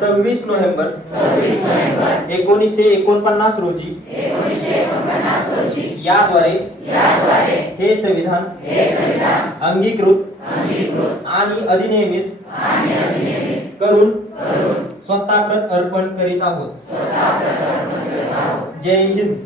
सव्वीस नोव्हेंबर. एकोणीसशे एकोणपन्नास रोजी. याद्वारे. हे संविधान. अंगीकृत. आणि अधिनियमित. करून. स्वतः प्रत अर्पण करीत आहोत. जय हिंद.